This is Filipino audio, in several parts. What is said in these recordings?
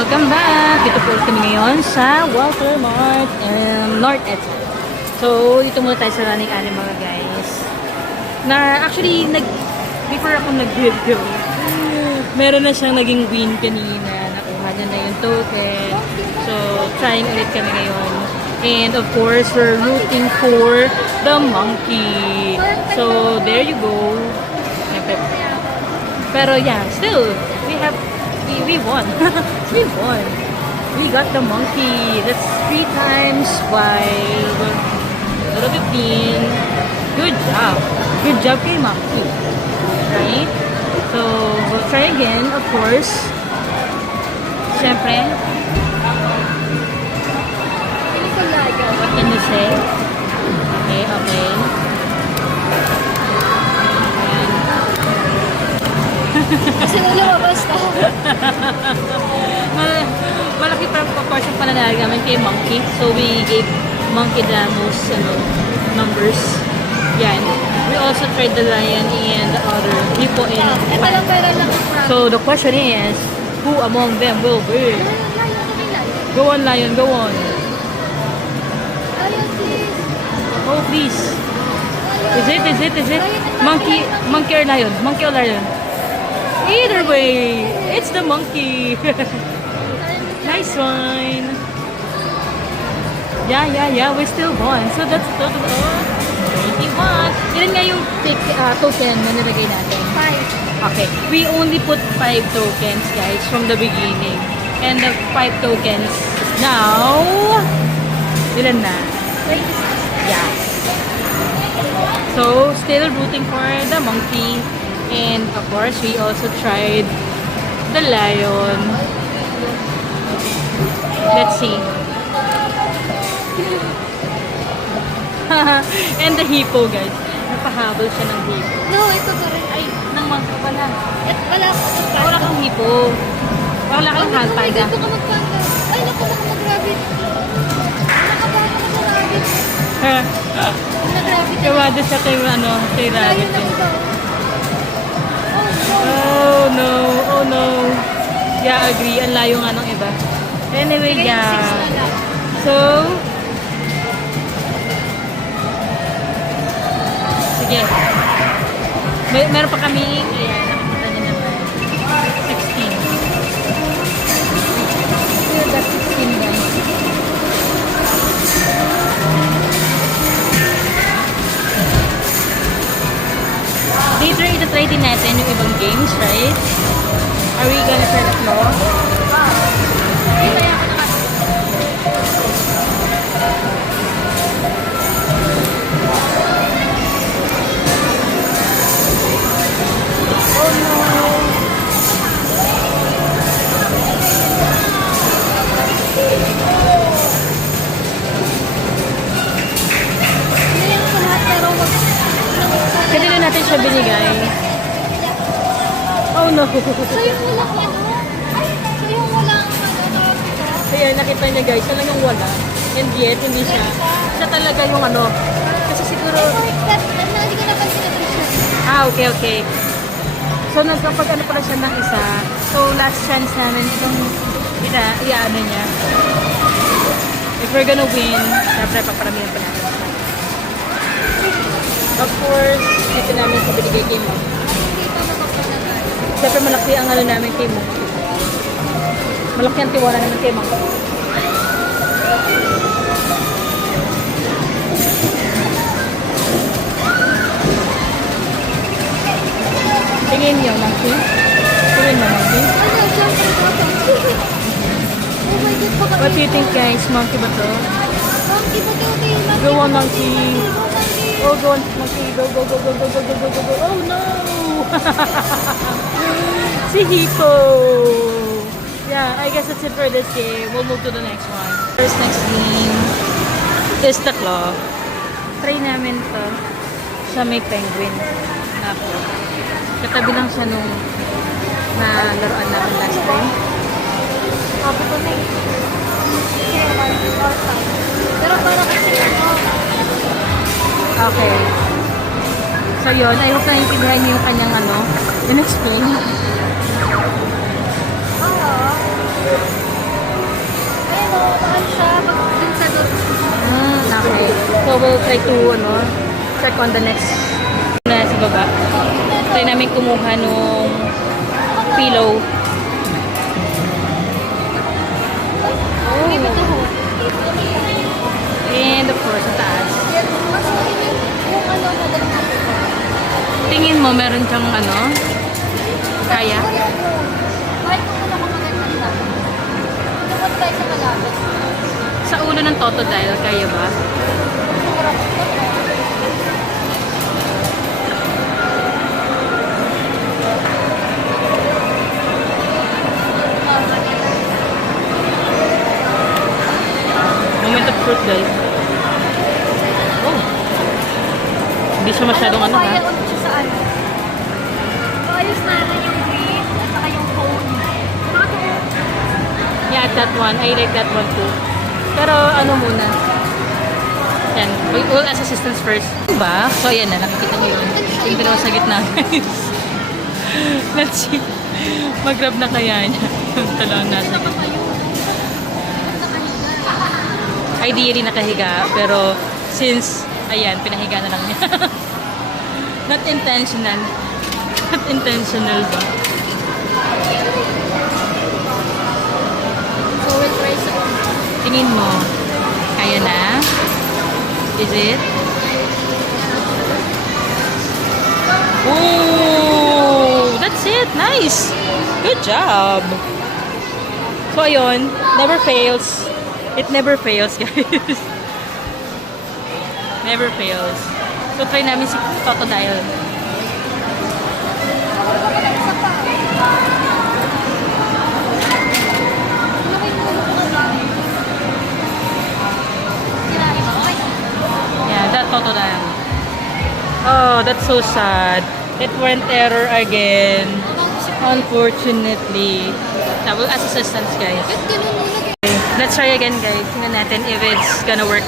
Welcome back! Dito po ulit kami ngayon sa Walter Mart North Edge. So, dito muna tayo sa running alley mga guys. Na actually, before ako nag-video, meron na siyang naging win kanina. Nakuha niya na yung token. So, trying ulit kami ngayon. And of course, we're rooting for the monkey. So, there you go. Pero yeah, still, we won. We won. We got the monkey. That's 3 times 5. 15. Good job. Good job kay monkey. Right? So, we'll try again, of course. Siyempre. What can you say? Okay, okay. Kasi nung lumabas na. Malaki pa proportion pa na namin kay Monkey. So, we gave Monkey the most numbers. Yan. We also tried the lion and the other hippo and Ito lang pera lang ang promise. so, the question is, who among them will win? Go on, lion. Go on. Lion, please. Oh, please. Is it? Monkey or lion? Monkey or lion? Either way, it's the monkey. Nice one. Yeah, we still won. So that's a total of 21. Ilan nga yung token na nilagay natin? 5. Okay, we only put 5 tokens guys from the beginning. And the 5 tokens now, ilan na? 26. Yes. So, still rooting for the monkey. And of course, we also tried the lion. Let's see. And the hippo, guys. Napahabol siya ng hippo. No, ito pa rin. Ay, ng monkey pala. Wala akong Wala kang hippo. Wala kang halpay ka. Dito ka magpanda. Ay, naku, baka mag-rabbit. Nakabaka ka sa rabbit. Nag-rabbit. Kawado siya kay, kay rabbit. Ayun ako ba? Oh no. Yeah, agree. Ang layo nga ng iba. Anyway, Sige, yeah. 6 na lang. So, sige. Meron pa kami, ayan, nakikita niyo naman. 16. Here, that's 16 guys. Later, ito-try din natin yung ibang games, right? Are we gonna try the floor? Kaya ako naman. Oh no! Hindi yan sa lahat, pero wag. Kanina natin siya binigay. Oh no! So yung walang ano? Ay, so yung walang ano? Kaya nakita niya guys, siya lang yung wala. And yet, hindi siya. Siya talaga yung Kasi siguro... Hindi ko napansin na siya. Okay. So, nagkapag pala siya ng isa. So, last chance namin itong iaano niya. If we're gonna win, syempre paparamihan pa natin siya. Of course, ito namin sa binigay kay Mo. Syempre malaki ang namin kay Mo. Malaki ang tiwala namin kay Mo. Tingin niyo, monkey. Tingin mo, monkey. Ano, syempre ko. Oh my God, baka What do you think guys? Monkey ba to? Monkey ba to? Okay, monkey. Go on, monkey. Monkey. Oh, go on, monkey. Go. Oh no! Si Hippo! Yeah, I guess that's it for this game. We'll move to the next one. First next game is the claw. Try namin to sa may penguin. Ako. Katabi lang siya nung laruan namin last time. Ako ko na eh. Pero para kasi Okay. So yun, I hope naiintindihan niyo yung kanyang in-explain. Oo. mahal siya. Pag dun sa doon. Okay. So, we'll try to, check on the next na sa baba. Try namin kumuha nung pillow. Hindi ba ito ho? And of course, sa taas. Mas mainit kung ano madali na. Tingin mo, meron kang kaya? Kahit kung wala ka maganda na. Tungkol tayo sa malapit. Sa ulo ng Totodile, kaya ba? Masarap ito. Moment of truth, guys. Oh. Hindi siya masyadong Alam mo, kaya ha? ulit siya sa ano. Ayos natin yung green at saka yung cone. Yeah, that one. I like that one too. Pero muna. Yan. We'll ask assistance first. Diba? So, ayan na. Nakikita niyo yun. Yung dalawa sa gitna, guys. Let's see. Mag-grab na kaya niya. Yung talong nasa gitna. Ideally nakahiga, pero since, ayan, pinahiga na lang niya. Not intentional. Not intentional ba? So, we'll try sa Tingin mo, kaya na? Is it? Oh, that's it. Nice. Good job. So, ayun, never fails. It never fails, guys. Never fails. So, try namin si Totodile. Yeah, that Totodile. Oh, that's so sad. It went error again. Unfortunately. Double assistance, guys. Ba't ganun muna? Okay, let's try again, guys. Tingnan natin if it's gonna work.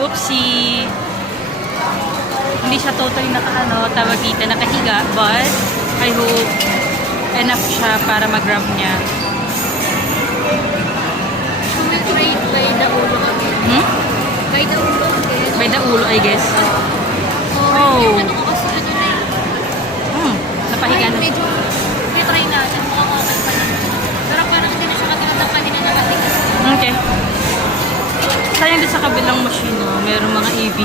Oopsie. Hindi siya totally tawag dito, nakahiga, but I hope enough siya para mag-grab niya. So, we'll try by the ulo again. Hmm? By the ulo again. By the ulo, I guess. Oh. Yung ano ko kasi ano na eh. Napahiga na. Medyo, may try natin. Mukhang okay pa rin. Pero parang hindi na siya katulad ng kanina nakatigas. Okay. Sayang din sa kabilang machine, mayroong mga EV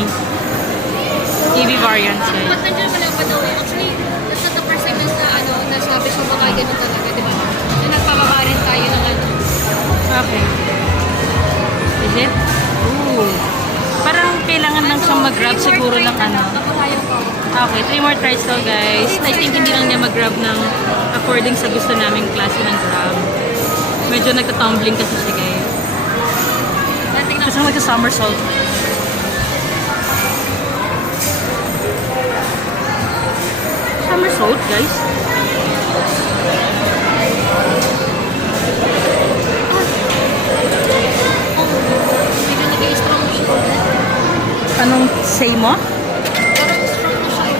variants, guys. Ba't nandiyan pala pa daw eh? Actually, that's not the first time nasabi siya baka ganun talaga, di ba? So, nagpababa rin tayo ng ano. Okay. Is it? Ooh. Parang kailangan lang siyang mag-grab siguro ng Okay, 3 more tries daw, guys. I think hindi lang niya mag-grab ng according sa gusto naming klase ng grab. Medyo nagtatumbling kasi siya, guys. Kasi magsa-somersault. Somersault, guys? Medyo nag-i-strong na siya ulit. Anong say mo? Parang strong na siya.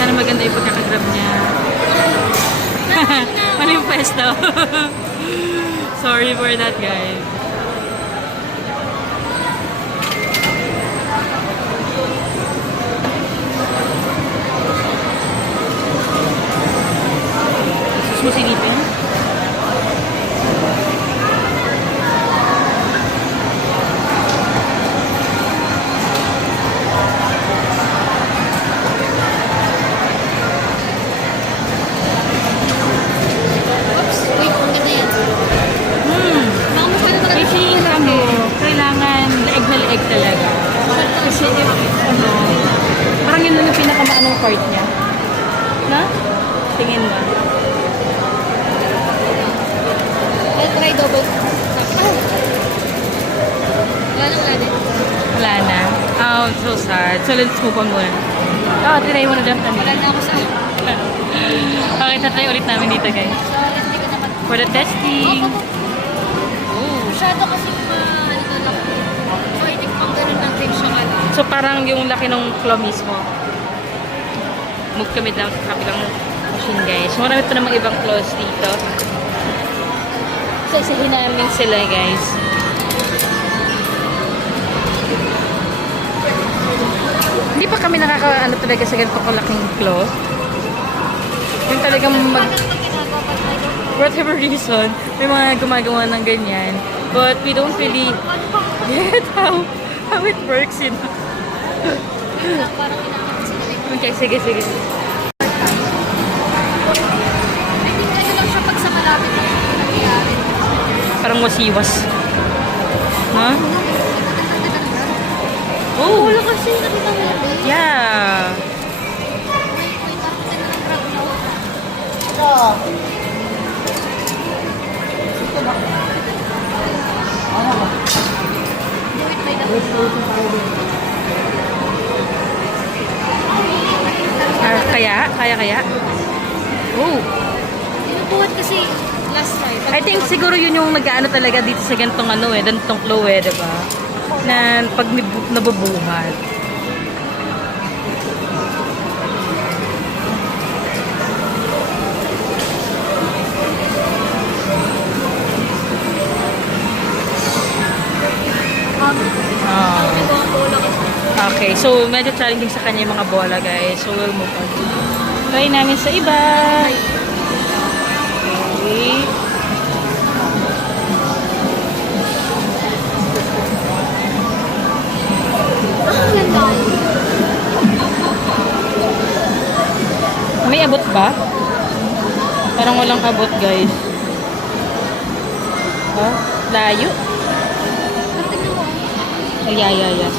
Sana maganda yung pagkakagrab niya. Maling pwesto. Sorry for that, guys. Susilipin. Oops, wait, ang ganda yan. Baka mo pwede talaga. Kasi kailangan leeg na leeg talaga. Kasi parang yun lang yung pinakamaanong part niya. Na? Tingin mo. I'll try double. Wala nang wala din. Wala na. Oh, so sad. So let's move on muna. Oh, tinay mo na dyan. Wala na ako sa... Okay, tatry ulit namin dito, guys. So, let's take it naman. For the testing. Masyado kasi ano to lang. So, itik pang ganun lang din siya ano. So parang lang yung laki ng claw mismo. Move kami down sa kabilang machine, guys. Marami pa namang ibang claws dito. So, isahin namin sila, guys. Hindi pa kami nakaka-ano talaga sa ganito kalaking claw. Yung talagang whatever reason, may mga gumagawa ng ganyan. But we don't really get how it works, you know. Parang kinakapas sila. Okay, sige. I think ano lang siya pag sa malapit na yung nangyayari. Parang wasiwas. Ha? Oh! Wala kasi nakita mo yan. Yeah! Wait, parang kita ng crowd na. Kaya? Oh! Pinupuhat kasi last time. I think siguro yun yung nag-ano talaga dito sa ganitong ganitong claw diba? Na pag nabubuhat. Okay, so medyo challenging sa kanya yung mga bola, guys. So we'll move on. Try namin sa iba. Okay. May abot ba? Parang walang abot, guys. Oh, layo. Oh, yeah.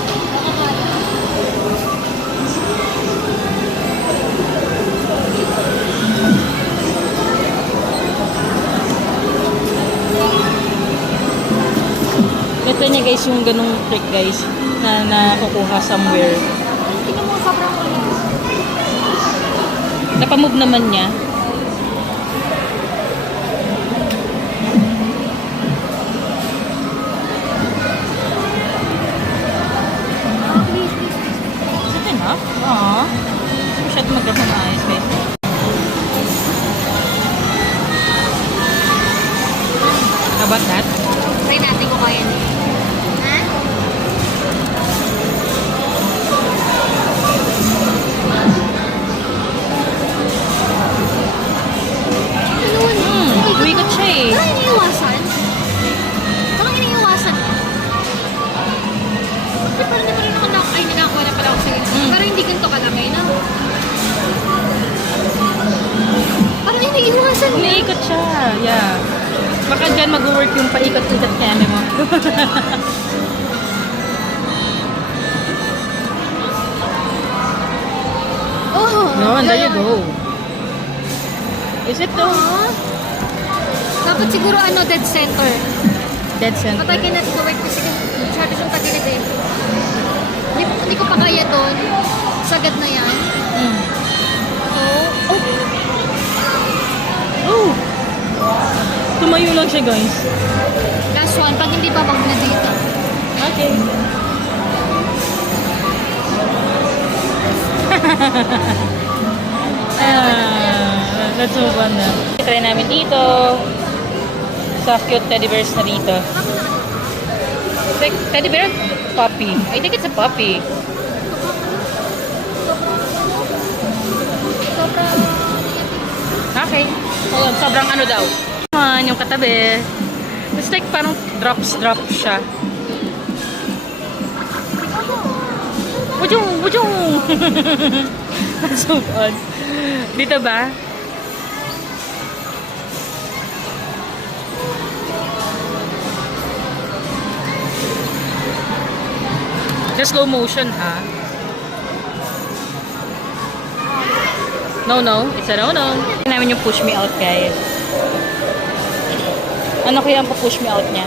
Ito niya, guys, yung ganung trick, guys, na nakukuha somewhere. Tingnan mo, sobrang ulit. Napamove naman niya. Please. Is it enough? Masyado mag-grab na ayos, guys. How about that? Try natin kung kaya niya. Ha? Umikot siya eh. Parang iniiwasan. Parang hindi pa rin ako nakakuha na pala ako sa ganito. Pero hindi ganito kalaki na. Parang iniiwasan niya. Umiikot siya. Yeah. Baka dyan mag-work yung paikot-ikot keme mo. Oh, No, there you go. Is it though? Dapat siguro dead center. Dead center. But I cannot do it kasi masyado siyang tagilid eh. Hindi ko pa kaya doon. Sagad na yan. So, Oh! Tumayo lang siya, guys. last one. Pag hindi pa na dito. Okay. Let's move on na. Try namin dito. Sa cute teddy bears na dito. Teddy bear? Puppy. I think it's a puppy. Okay. Oh, sobrang ano daw. Naman yung katabi. It's like parang drop siya. Wujong! That's so fun. Dito ba? Just slow motion, ha? No. It's a no. Tingnan namin yung push me out, guys. Ano kaya ang push me out niya?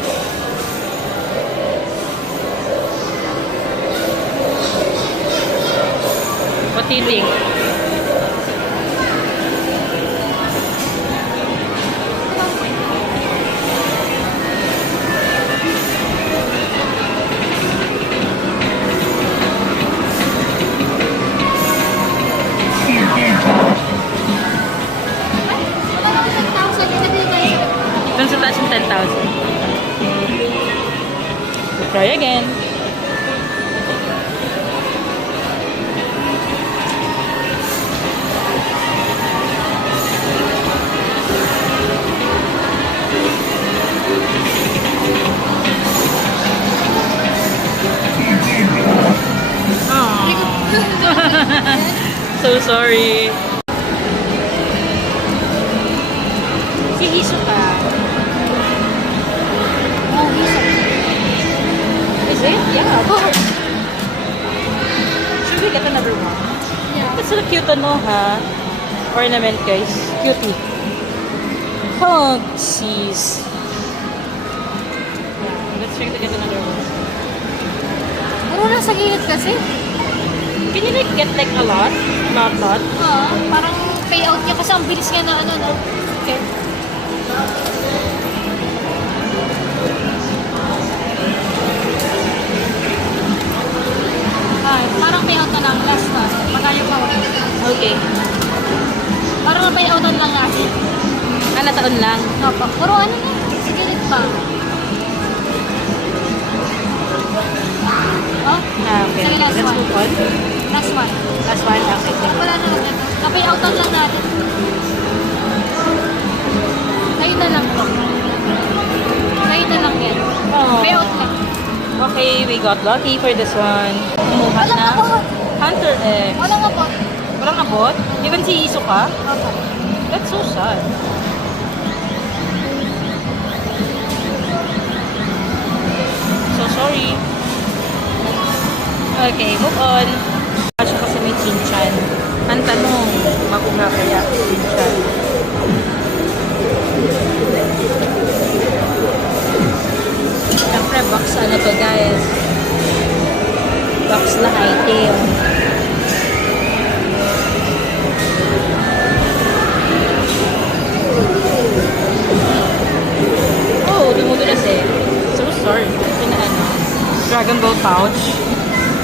What do you think? 10,000. We'll try again. So sorry. Si Hisoka. Oh, isa. Is it? Yeah, of course. Should we get another one? Yeah. It's so cute ano ha. Ornament guys. Cutie. Pugsies. Let's try to get another one. Puro nasa gilid kasi. Can you like get like a lot? Not lot? Parang payout niya kasi ang bilis nga na ano, no? Okay. Parang payout na lang, last na. Magkano pa? Okay. Parang payoutan lang natin. Taon lang. Opo. Puro ano na, sa gilid pa. Oh, Okay. sige, last Let's one. move on. Last one. Last one. Okay. Wala na lang ito. Napayoutan lang natin. Kayo na lang po. Kayo na lang yan. Oh. Payout lang. Okay, we got lucky for this one. Kumuha Walang na. abot. Hunter X. Walang abot. Walang abot? Even si Hisoka? Opo. That's so sad. So sorry. Okay, move on. Siya kasi may chinchan. Ang tanong, makuha kaya chinchan? Siyempre, box ano to guys? Box na item. Oh, dumudulas eh. So sorry. Ito na ano, Dragon Ball pouch.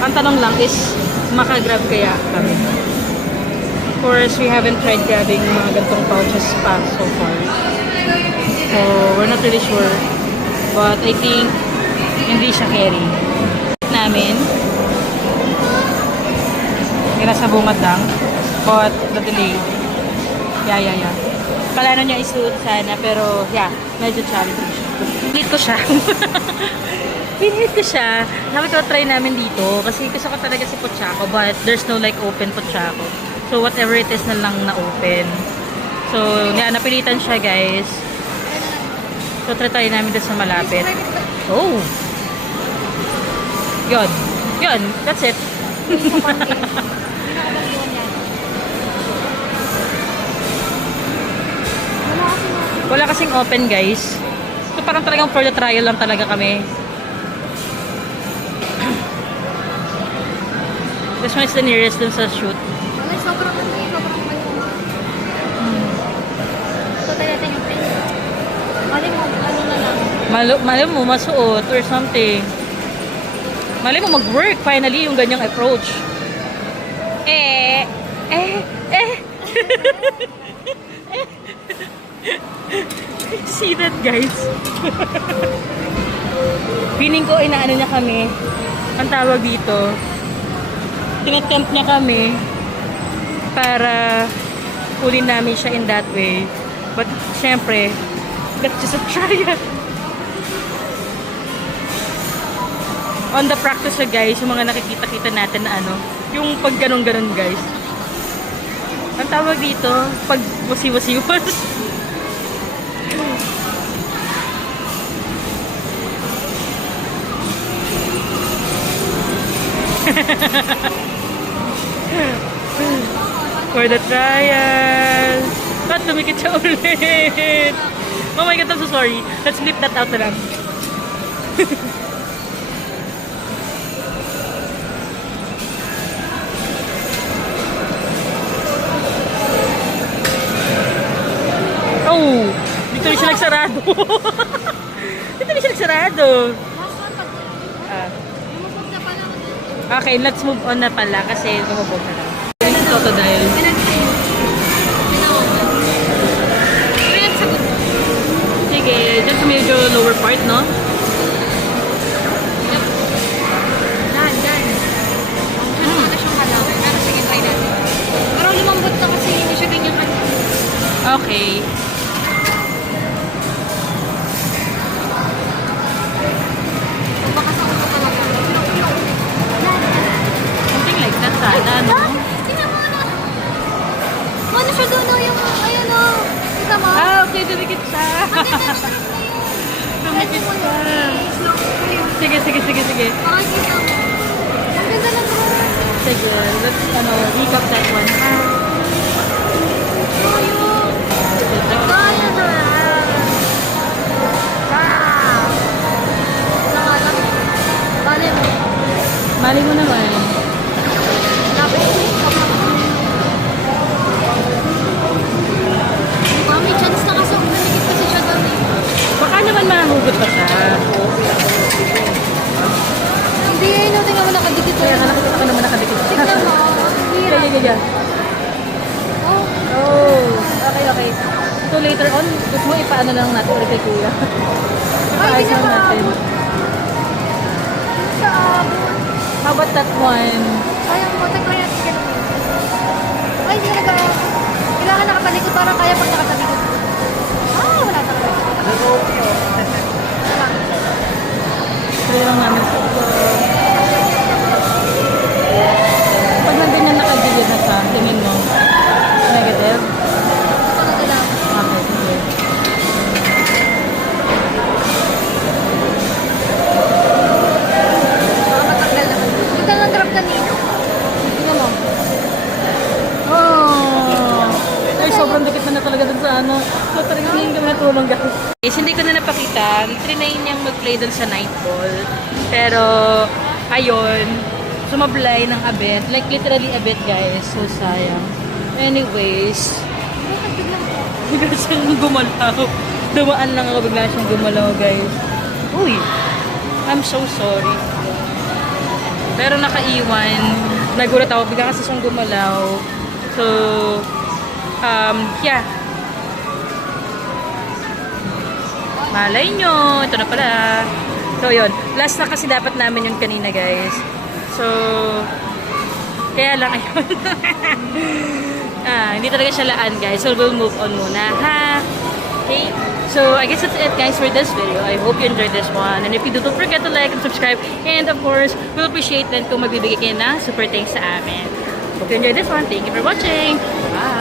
Ang tanong lang is, makagrab kaya kami? Of course, we haven't tried grabbing mga gantong pouches pa so far. So, we're not really sure. But I think, hindi siya carry. Namin, yung nasa bungad lang. But, the delay. Yeah. Plano niya isuot sana, pero yeah, medyo challenging siya. Pilit ko siya. Pilit ko siya. Sabi ko, try namin dito. Kasi gusto ko talaga si Pochako, but there's no like open Pochako. So, whatever it is na lang na open. So, yeah, napilitan siya guys. So, try namin doon sa malapit. Oh! Yun. That's it. Wala kasing open guys. So parang talagang for the trial lang talaga kami. This one is the nearest dun sa shoot. Wala, sobrang ito tayo natin yung pen. Mali mo, ano na lang. Mali mo masuot or something. Mali mo mag-work finally yung ganyang approach. See that guys? Feeling ko inaano niya kami. Ang tawag dito. Tinatempt niya kami para kulin namin siya in that way. But syempre, that's just a trial. On the practice siya guys, yung mga nakikita-kita natin na ano, yung pag ganun-ganun guys. Ang tawag dito, pag wasi-wasiwas. For the trial. Ba't tumikit siya ulit? Oh my god, I'm so sorry. Let's flip that out na lang. Oh! Dito rin siya nagsarado. Dito rin siya nagsarado. Last one, pag lumubog na pala ako dito. Okay, let's move on na pala kasi lumubog na lang. This is Totodile. Sige, dyan sa medyo lower part, no? Yan. Ano siyang kalawin. Pero sige, try natin. Pero lumambot na kasi hindi siya ganyan kalawin. Okay. Baka sa ulo talaga. Something like that sana, no? Tingnan mo na. Ano siya doon o yung, ayun o. Kita mo? Ah, okay, dumikit siya. Dumikit siya. Sige. Makikita mo. Ang ganda ng drone. Sige, let's, recap that one. Gaya na. Bale mo. Mali mo naman. Lapit ko. May chance na kasi umaligit kasi siya doon eh. Baka naman mahugot pa siya. Hindi eh, no, tingnan mo nakadikit. Kaya nakita ka naman nakadikit. Tingnan mo. Hira. Kaya. Oh. Oh, okay. So later on, gusto mo ipaano lang natin ulit kay Kuya. Ay, Ipaayos hindi na lang natin. maabot. Sa abot. How about that one? Kaya mo, tagpay natin ganun. Ay, hindi na kailangan nakatalikod para kaya pag nakatalikod. Ah, wala talaga. Wala. Kaya lang namin sa pag nandun na nakagilid na sa tingin mo, negative? Ito na lang. Okay, sige. Baka matanggal naman. Ganda ng drop kanina. Tingnan mo. Oh! Ay, sobrang dikit na talaga dun sa ano. So, talagang hindi kami natulong guys. Guys, hindi ko na napakita. Trinay niyang mag-play dun sa night ball. Pero, ayun, sumablay ng abet. Like, literally abet guys. So, sayang. Anyways, bigla siyang gumalaw. Dumaan lang ako, bigla siyang gumalaw guys. Uy! I'm so sorry. Pero nakaiwan. Nagulat ako, bigla kasi siyang gumalaw. So, yeah. Malay nyo, ito na pala. So, yun. Last na kasi dapat namin yun kanina, guys. So, kaya lang, ayun. Hindi talaga siya laan, guys. So, we'll move on muna, ha? Okay? So, I guess that's it, guys, for this video. I hope you enjoyed this one. And if you do, don't forget to like and subscribe. And, of course, we'll appreciate din kung magbibigay kayo ng super thanks sa amin. Hope you enjoyed this one. Thank you for watching. Bye!